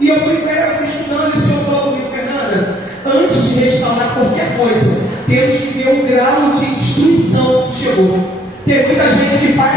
E eu fui estudando, e o Senhor falou comigo: Fernanda, antes de restaurar qualquer coisa, temos que ver o grau de destruição que chegou. Tem muita gente que faz,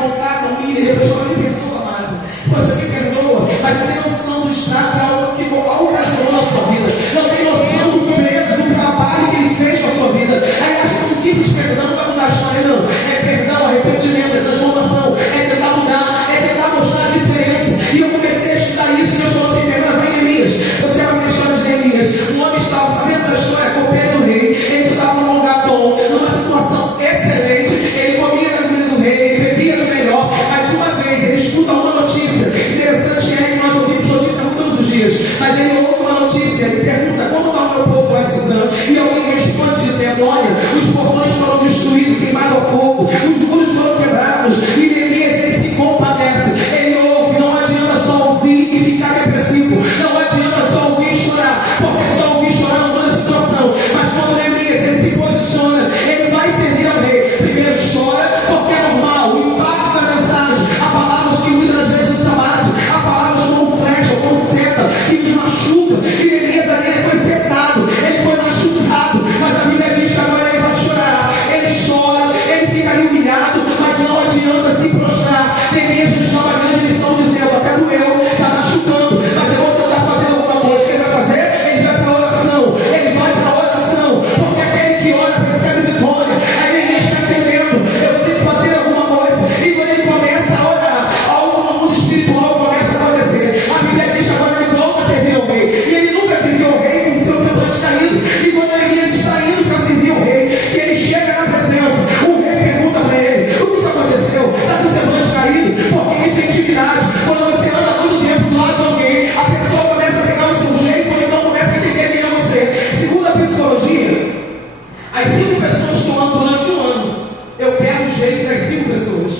não trata, não mira, e depois fala: me perdoa, amado. Você me perdoa, mas não tem noção do estrago que ocasionou na sua vida. Não tem noção do preço, do trabalho que ele fez na sua vida. Aí acha que um simples perdão não vai mudar a história, não. É perdão, arrependimento, é transformação, é tentar mudar, é tentar mostrar a diferença. E eu comecei a estudar isso, e Deus falou assim: Fernanda, vai em Neemias. Você vai ver a história de Neemias. Um homem estava, sabendo essa história, copeiro do rei. Ele estava num lugar bom, numa situação excelente. Ele comia da comida do rei, ele bebia do melhor. Mas uma vez ele escuta uma notícia. Interessante é que nós ouvimos notícia todos os dias. Mas ele ouve uma notícia, ele pergunta: como está o meu povo lá, Suzano? E alguém responde dizendo: olha, os portões foram destruídos, queimados ao fogo, os muros foram quebrados. E Neemias, ele se compadece. Ele ouve, não adianta só ouvir e ficar depressivo. Não adianta só ouvir e chorar, porque só ouvir e chorar não muda a situação. Mas quando Neemias, ele se posiciona, ele vai servir ao rei. Primeiro chora, porque é normal, o impacto da mensagem. Há palavras que muitas das vezes nos abatem, há palavras como flecha, como seta, que nos machucam. E Neemias ali, ele foi setado, ele foi machucado, mas a Bíblia diz que agora ele vai chorar. Ele chora, ele fica ali humilhado, mas não adianta se prostrar. Neemias nos dá uma grande lição dizendo: até doeu, está machucando, mas eu vou tentar fazer alguma coisa. O que ele vai fazer? Ele vai para a oração, ele vai para a oração, porque aquele que ora recebe vitória. Aí Neemias está entendendo: eu tenho que fazer alguma coisa. E quando ele começa a orar, algo no mundo espiritual começa a acontecer. A Bíblia diz que agora ele volta a servir ao rei. E ele nunca serviu ao rei com o seu semblante caído. E quando Neemias está indo para servir ao rei, que ele chega na presença, o rei pergunta para ele: o que aconteceu? Está com o semblante caído? Porque isso é intimidade. Quando você anda muito tempo do lado de alguém, a pessoa começa a pegar o seu jeito, ou então começa a entender quem é você. Segundo a psicologia, as 5 pessoas que eu ando durante um ano, eu pego o jeito das 5 pessoas.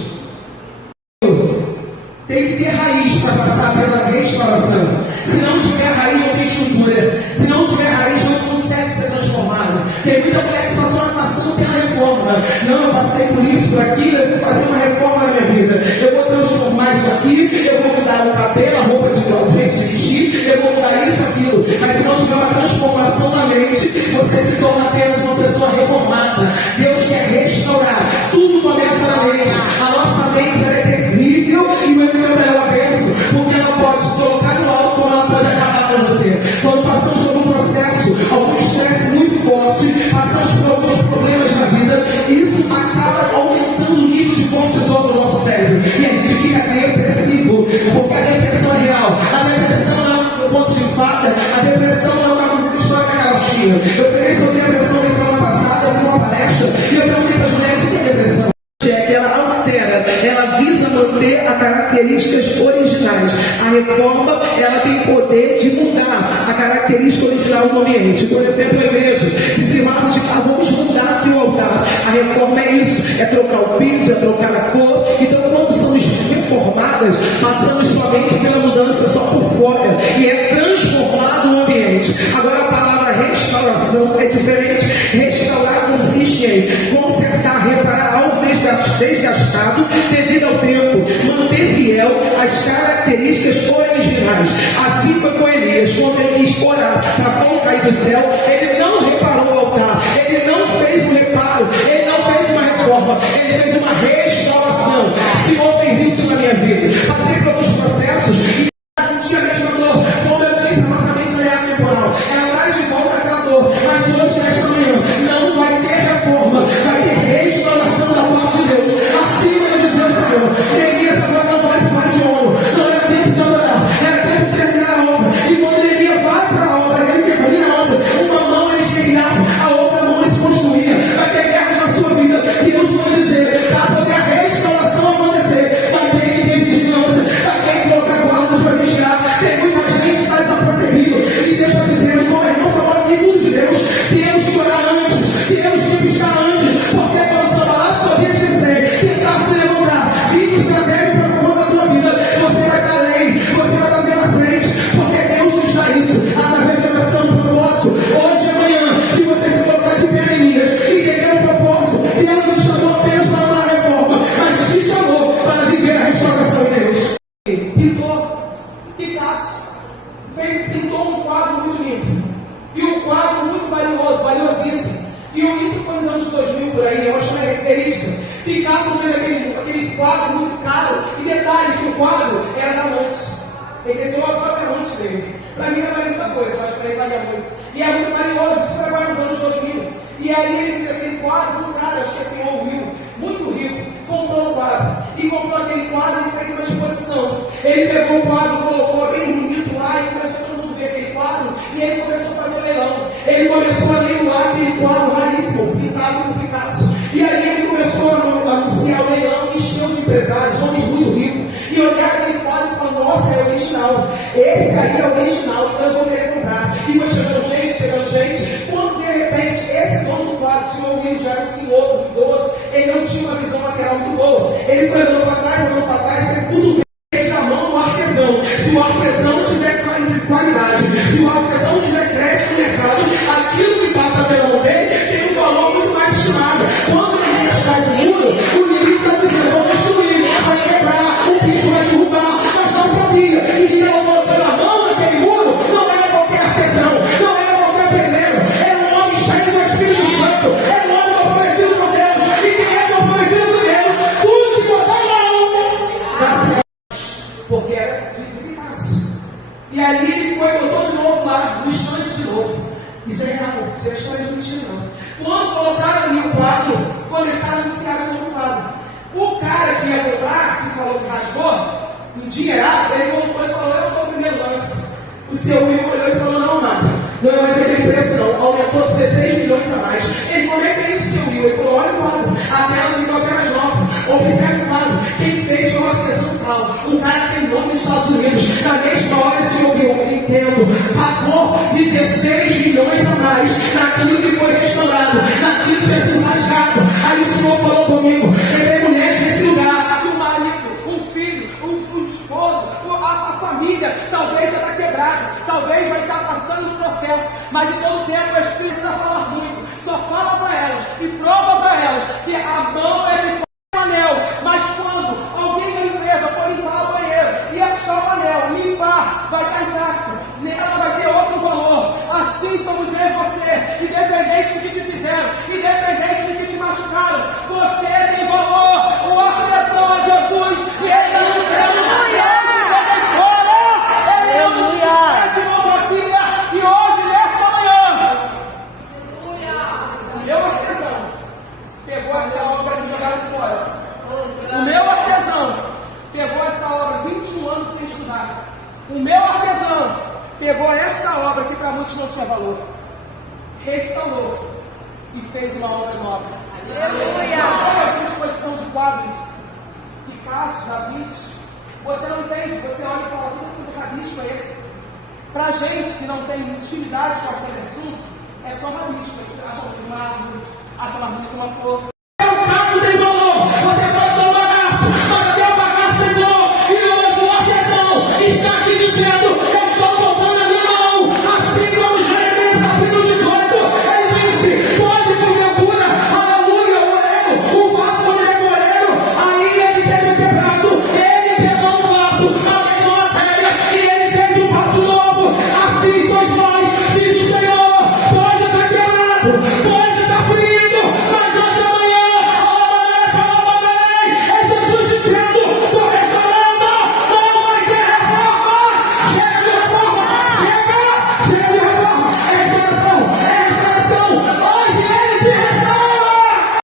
Tem que ter raiz para passar pela restauração. Se não tiver raiz, não tem estrutura. Se não tiver raiz, não consegue ser transformado. Tem muita mulher que só está passando pela reforma. Não, eu passei por isso, por aquilo, eu vou fazer uma reforma na minha vida. Eu vou transformar isso aqui, eu vou mudar o cabelo, a roupa de jeito de vestir, eu vou mudar isso, aquilo. Mas se não tiver uma transformação na mente, você se torna apenas uma pessoa reformada. Deus quer restaurar. Tudo começa na mente. A nossa mente é terrível e o inimigo é uma bênção, porque ela pode te colocar no alto, como ela pode acabar com você. Quando passamos por um processo, algum estresse muito forte, passamos por alguns problemas na vida, isso acaba aumentando o nível de cortisol do nosso cérebro. E a gente fica depressivo, porque a depressão é real. A depressão não é um ponto de fada, a depressão não é uma história da carochinha. Eu peguei sobre a depressão na semana passada, eu fiz uma palestra e eu perguntei para as mulheres: o que é depressão? É que ela altera, ela visa manter as características originais. A reforma, ela tem poder de mudar a característica original do ambiente. Por exemplo, a igreja, se mata de vamos mudar aqui o altar. A reforma é isso, é trocar o piso, é trocar a cor. Então, quando somos reformadas, passamos somente pela mudança só por fora, e é transformado o ambiente. Agora, a palavra restauração é diferente. Restaurar consiste em consertar, reparar algo desgastado devido ao tempo, manter fiel as características originais. Assim foi com Elias. Quando ele quis orar para fogo cair do céu, ele não reparou o altar, ele não fez um reparo, ele não fez uma reforma, ele fez uma restauração. O Senhor fez isso na minha vida. Passei por alguns processos e senti a mesma dor. Como eu disse, a nossa mente é atemporal, ela traz de volta aquela dor. Mas hoje, nesta manhã, não vai ter reforma, vai ter restauração da parte de Deus. Assim ele dizendo: Senhor, Neemias agora não vai para de ouro, não era tempo de adorar, era tempo de terminar a obra. E quando Neemias vai para a obra, ele termina a obra, uma mão ele estilhava, a outra mão ele se construía. Vai ter guerra na sua vida, e Deus vai dizer: para poder pintou um quadro muito lindo. E um quadro muito valioso, valiosíssimo. E isso foi nos anos 2000 por aí, eu acho uma característica. Picasso fez aquele quadro muito caro. E detalhe que o quadro era da amante. Ele desenhou a própria amante dele. Para mim não vale muita coisa, mas para ele valia muito. E é muito valioso, isso foi agora nos anos 2000. E aí ele fez aquele quadro, um cara, acho que é senhor Will, muito rico, comprou um quadro. E comprou aquele quadro e fez uma exposição. Ele pegou o quadro, colocou bem bonito lá e começou todo mundo a ver aquele quadro. E ele começou a fazer leilão. Ele começou a leiloar aquele quadro raríssimo, pintado por Picasso. E aí ele começou a anunciar o leilão e encheu de empresários, homens muito ricos. E olhar aquele quadro e falar, nossa, é original. Esse aí é original, então eu vou querer comprar. E foi chegando gente. Quando de repente, esse dono do quadro, o senhor Will, já era um senhor idoso, ele não tinha uma visão lateral muito boa. Ele foi andando para trás, ele tudo veio a mão do artesão. Se o artesão tiver qualidade, se o artesão tiver crédito no mercado, aquilo que passa pela mão dele tem um valor muito mais estimado. Quando ele atrás do muro, o inimigo está dizendo, vou destruir, vai quebrar, o bicho vai derrubar, mas não sabia. E quem estava colocando a mão naquele muro não era qualquer artesão, não era qualquer pedreiro, era um homem cheio do Espírito Santo, era um homem comprometido com Deus. E quem é comprometido com Deus, tudo que botar a mão dá certo, porque era de Picasso. E ali ele foi, botou de novo lá, no estande de novo. Isso é real, isso é história de mentira não. Quando colocaram ali o quadro, começaram a anunciar de novo o quadro. O cara que ia comprar, que falou que rasgou, endinheirado, ele voltou e falou, eu estou no primeiro lance. O seu Will olhou e falou, não, Mata, não é mais aquele preço não, aumentou 16 milhões a mais. Ele, como é que é isso, seu Will? Ele falou, olha o quadro, a tela ficou até mais nova. Observe o quadro, quem fez foi um artesão tal. O cara tem nome nos Estados Unidos. Na mesma hora, seu Will, eu entendo, pagou 16 milhões a mais naquilo que foi restaurado, naquilo que tinha sido rasgado. Aí o senhor falou comigo, ele tem mulheres nesse lugar, um marido, um filho, um esposo, a família, talvez já está quebrada, talvez vai estar passando no processo, mas em todo tempo o Espírito precisa falar muito, só fala para elas e prova para elas que a mão é de o anel, mas quando alguém da empresa for limpar o banheiro e achar o anel, limpar, vai estar intacto, nela vai ter outro valor. Assim somos eu e você, independente do que te fizeram, independente do que te machucaram, você tem valor. O artesão é Jesus e ele não nos de novo filha. E hoje, nessa manhã, meu artesão pegou essa obra que jogaram fora. O meu artesão pegou essa obra 21 anos sem estudar. O meu artesão pegou essa obra que para muitos não tinha valor, restaurou e fez uma obra nova. Aleluia! Olha a exposição de quadros, Picasso, Da Vinci. Você não entende, você olha e fala, que rabisco é esse? Pra gente que não tem intimidade com aquele assunto, é só rabisco. A gente acha uma árvore, acha uma flor,